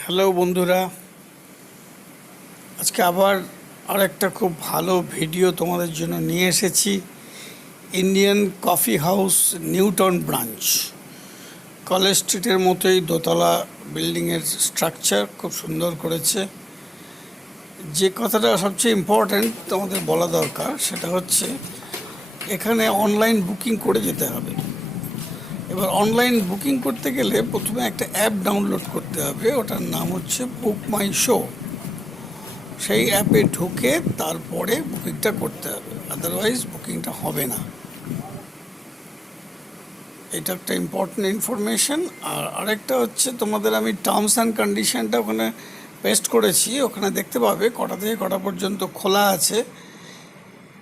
Hello বন্ধুরা, আজকে আবার আরেকটা খুব ভালো ভিডিও তোমাদের জন্য নিয়ে এসেছি। Indian coffee house Newtown branch, college স্ট্রিটের মতোই দোতলা বিল্ডিংয়ের স্ট্রাকচার খুব সুন্দর করেছে। যে কথাটা সবচেয়ে ইম্পর্ট্যান্ট তোমাদের বলা দরকার সেটা হচ্ছে এখানে অনলাইন বুকিং করে যেতে হবে। এবার অনলাইন বুকিং করতে গেলে প্রথমে একটা অ্যাপ ডাউনলোড করতে হবে, ওটার নাম হচ্ছে বুক মাই শো। সেই অ্যাপে ঢুকে তারপরে বুকিংটা করতে হবে, আদারওয়াইজ বুকিংটা হবে না। এটা একটা ইম্পর্টেন্ট ইনফরমেশন। আর আরেকটা হচ্ছে তোমাদের আমি টার্মস অ্যান্ড কন্ডিশনটা ওখানে পেস্ট করেছি, ওখানে দেখতে পাবে কটা থেকে কটা পর্যন্ত খোলা আছে,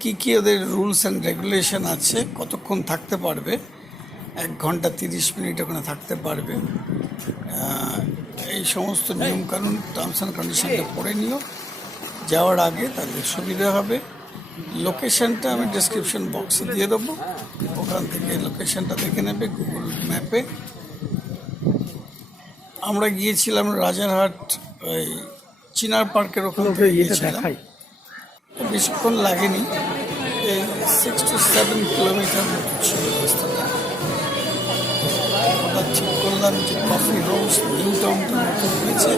কী কী ওদের রুলস অ্যান্ড রেগুলেশন আছে, কতক্ষণ থাকতে পারবে। 1 ঘন্টা 30 মিনিট ওখানে থাকতে পারবে। এই সমস্ত নিয়মকানুন টার্মস অ্যান্ড কন্ডিশনটা পড়ে নিও যাওয়ার আগে, তাহলে সুবিধা হবে। লোকেশনটা আমি ডেসক্রিপশন বক্সে দিয়ে দেবো, ওখান থেকে লোকেশনটা দেখে নেবে গুগল ম্যাপে। আমরা গিয়েছিলাম রাজারহাট, ওই চিনার পার্কের ওখান থেকে গিয়েছিলাম। বেশিক্ষণ লাগেনি, এই 6 to 7 কিলোমিটার মতো ছিল রাস্তাটা। আমরা ঠিক করলাম যে কফি হাউস নিউটাউনটা নতুন হয়েছে,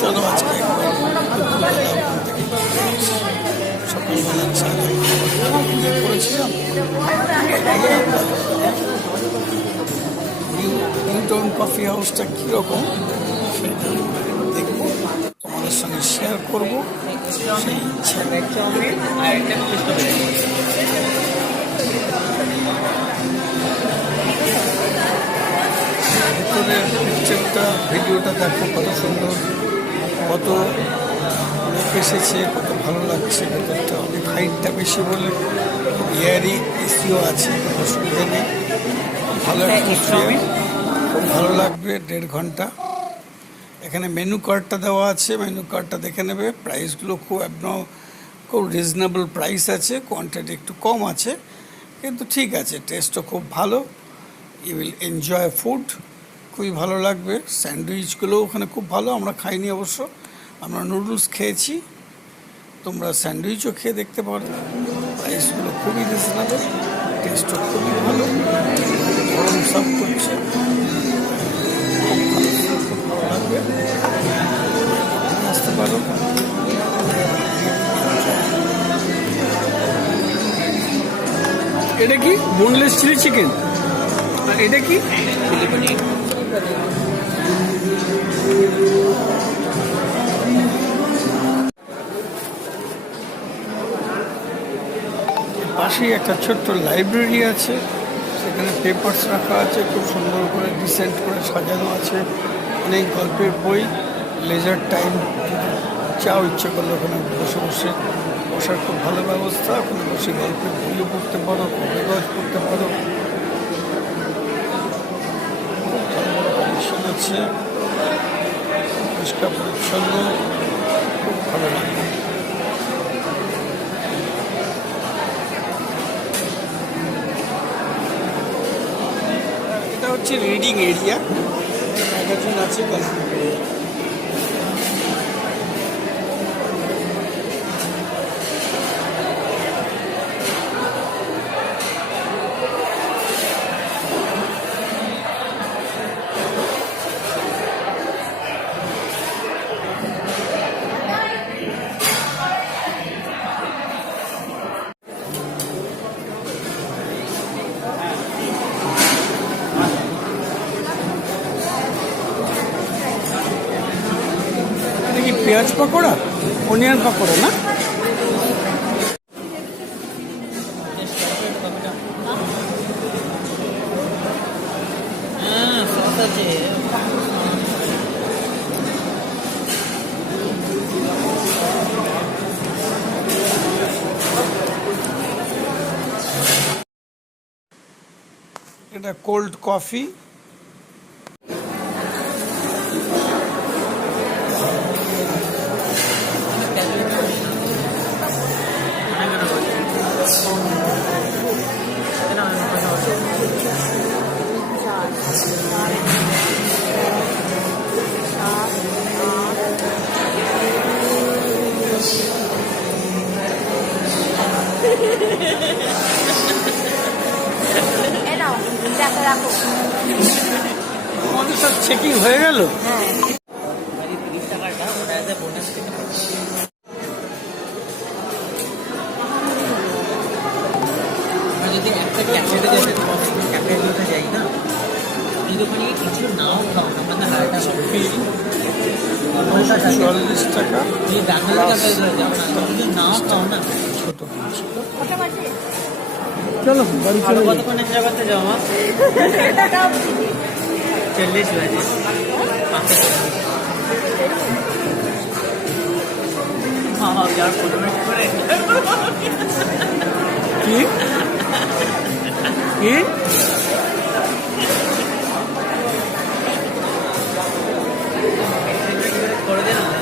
চলো আজকে একবার দুপুরবেলা ওখান থেকে সকালবেলা চালে করেছিলাম। নিউটাউন কফি হাউসটা কীরকম সেটা দেখবো, তোমাদের সঙ্গে শেয়ার করবো সেই ইচ্ছা। ভিতরের পিকচারটা, ভিডিওটা দেখো কত সুন্দর, কত লোক এসেছে, কত ভালো লাগছে। ভেতরটা অনেক হাইটটা বেশি বলে এয়ারি এসিও আছে, কোনো অসুবিধা নেই। ভালো অ্যাটমসফিয়ার, খুব ভালো লাগবে। 1.5 ঘন্টা। এখানে মেনু কার্ডটা দেওয়া আছে, মেনু কার্ডটা দেখে নেবে। প্রাইসগুলো খুব রিজনেবল প্রাইস আছে, কোয়ান্টিটি একটু কম আছে, কিন্তু ঠিক আছে, টেস্টও খুব ভালো। ইউ উইল এনজয় ফুড, খুবই ভালো লাগবে। স্যান্ডউইচগুলোও ওখানে খুব ভালো, আমরা খাইনি অবশ্য, আমরা নুডলস খেয়েছি। তোমরা স্যান্ডউইচও খেয়ে দেখতে পারো। প্রাইসগুলো খুবই রিজনেবল, টেস্টও খুবই ভালো। গরম সার্ভ করছে, খুব ভালো লাগবে, আসতে পারো। এটা কি বোনলেস চিলি চিকেন, আর এটা কি চিলি পনির। পাশেই একটা ছোট্ট লাইব্রেরি আছে, সেখানে পেপারস রাখা আছে, খুব সুন্দর করে ডিসেন্ট করে সাজানো আছে। অনেক গল্পের বই, লেজার টাইম চাও ইচ্ছে করলে ওখানে বসে বসে বসার খুব ভালো ব্যবস্থা। ওখানে বসে গল্পের বইও পড়তে পারো, কাগজ পড়তে পারো। খুব ভালো ভালো কন্ডিশন আছে, পরিষ্কার পরিচ্ছন্ন, খুব ভালো লাগে। এটা হচ্ছে রিডিং এরিয়া, ম্যাগাজিন আছে, গল্প বই। পেঁয়াজ পকোড়া, অনিয়ন পকোড়া না? এটা কোল্ড কফি। চেকিং হয়ে গেল? হ্যাঁ। যদি একটা ক্যাফেতে যাই না, এই দোকানে কিছু নাও খাও না, মানে হালকা 44 টাকা এই বাঙালি ক্যাফে যাও না, যদি নাও খাও না। ছোট কটা বাজে? চলো বাড়ি চলে যাই। কতক্ষণ এনজয় করতে যাও মা? 40 বাজে। মামা যার 15 মিনিট করে কি কি করে দেন না।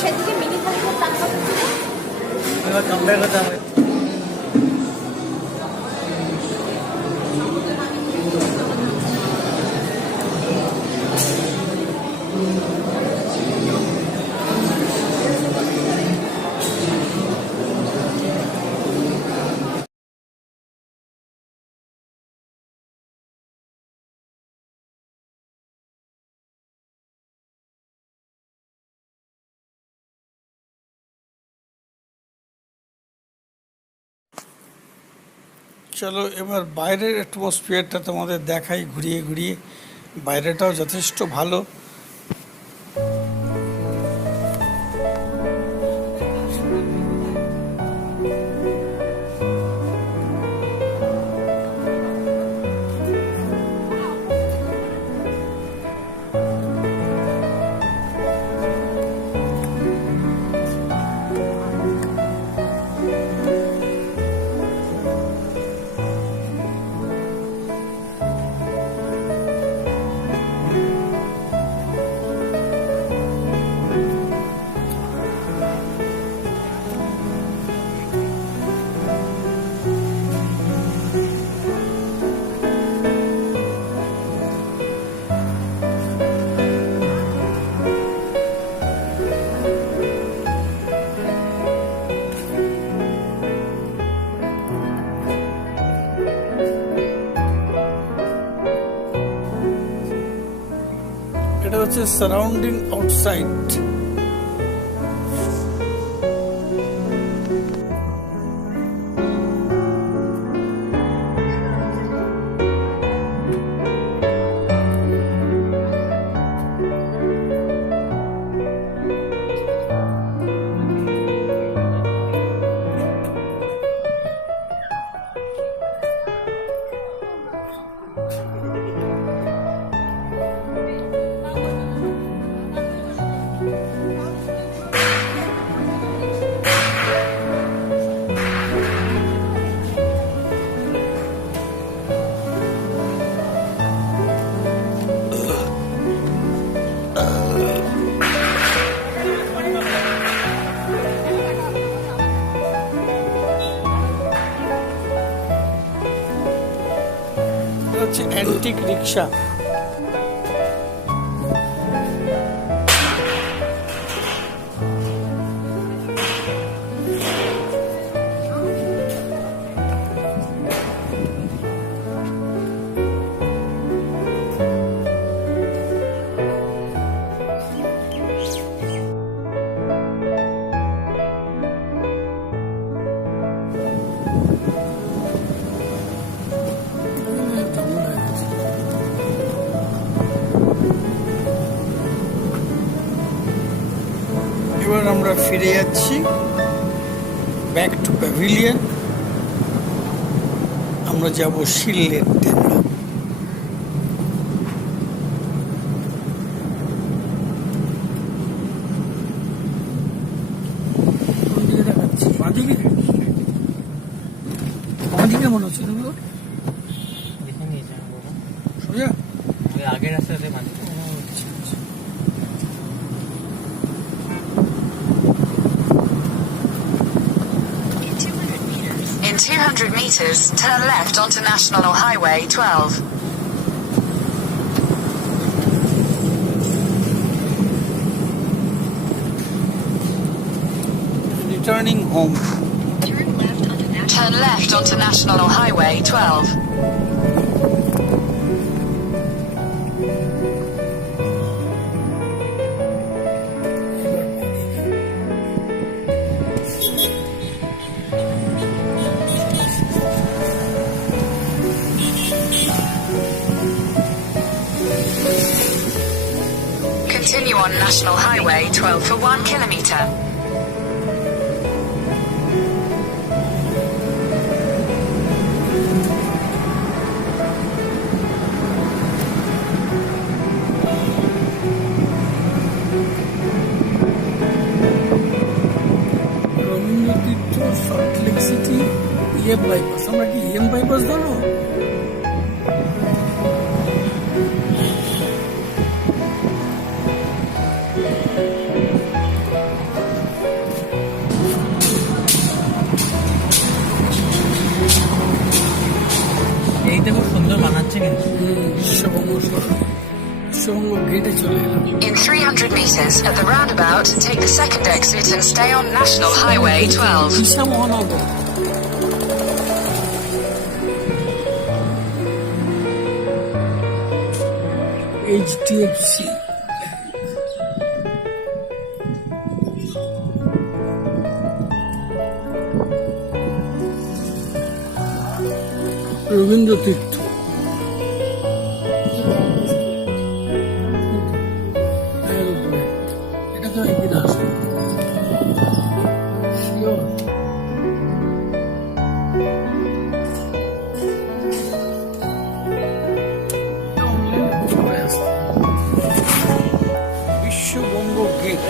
সেদিকে মিনি থাকলে টাকা এবার কম্পেয়ার করতে হবে। চলো এবার বাইরের অ্যাটমসফিয়ারটা তোমাদের দেখাই ঘুরিয়ে ঘুরিয়ে। বাইরেটাও যথেষ্ট ভালো। এটা হচ্ছে সারাউন্ডিং আউটসাইড। হচ্ছে অ্যান্টিক রিক্সা। এবার আমরা ফিরে যাচ্ছি ব্যাক টু প্যাভিলিয়ন। আমরা যাব শিল্লের ট্যাংরা। কোন দিকে দেখাচ্ছি? বাঁদিকে? বাঁদিকে মনে হচ্ছে না? দেখে নিয়েছে সোজা আগের রাস্তাতে মানে। In 200 meters, turn left onto National Highway 12. turning home. Turn left onto National Highway 12. Continue on National Highway 12 for 1 kilometer. Rabindratirtha, Salt Lake city, EM bypass. আমরা কি ইএম বাইপাস ধরো? এইটা খুব সুন্দর বানাচ্ছে কিন্তু। বিশ্ববঙ্গ গেটে চলে এলাম। In 300 meters at the roundabout, take the second exit and stay on National Highway 12. দিশা মহানগর। HDFC। রবীন্দ্রতীর্থ। এটা তো একদিন আসবে। বিশ্ববঙ্গ গেট।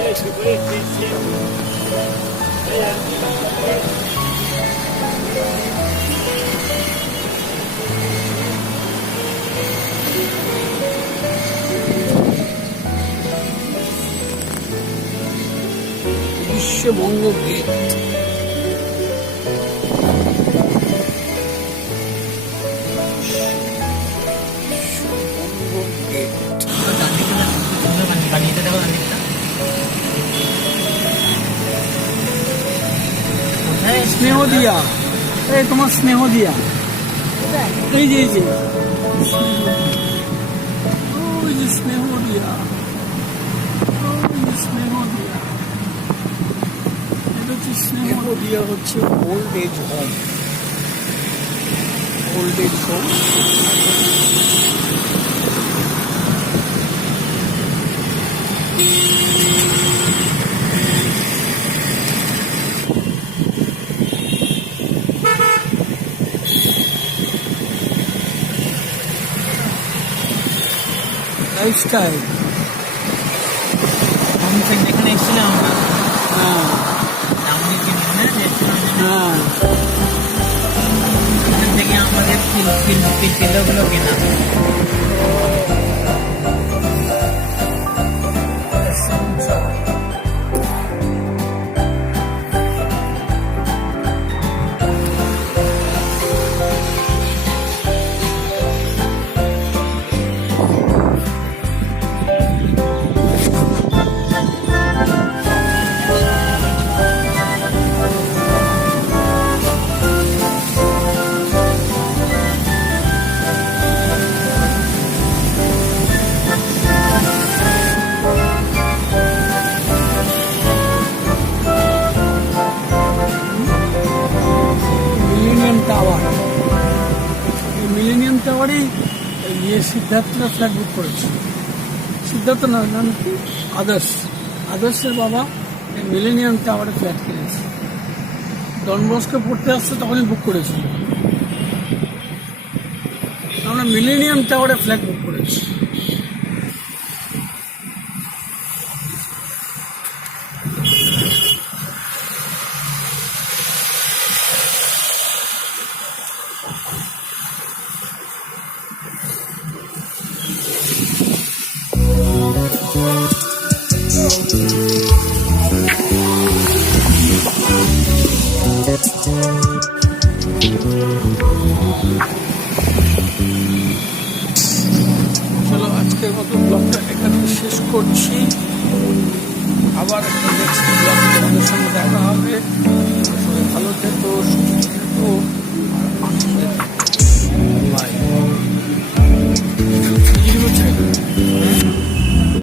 বিশ্ববঙ্গ গেট। বানিয়ে দেবো অনেকটা। স্নেহ দিয়া, এই তোমার স্নেহ দিয়া, এই যে ওই যে স্নেহ দিয়া, ওই যে স্নেহ দিয়া। এটা হচ্ছে স্নেহ দিয়া, হচ্ছে old age home. Old age home. Lifestyle. আমি যেখানে এসেছিলাম আমরা, হ্যাঁ আমি কি মনে আছে হ্যাঁ, এখান থেকে আমাদের কিলোগুলো কেনা। টাওয়ারে ইয়ে সিদ্ধার্থরা ফ্ল্যাট বুক করেছে। সিদ্ধার্থ না, নাম কি, আদর্শের বাবা মিলেনিয়াম টাওয়ারে ফ্ল্যাট কিনেছে। ডনবস্কে পড়তে আসছে তখনই বুক করেছিল। আমরা মিলেনিয়াম টাওয়ারে ফ্ল্যাট বুক করেছি। চলো আজকের মতো ব্লগটা এখানে শেষ করছি। আবার একটা নেক্সট ব্লগে তোমাদের সঙ্গে দেখা হবে। সবাই ভালো থেকো, সুস্থ থেকো।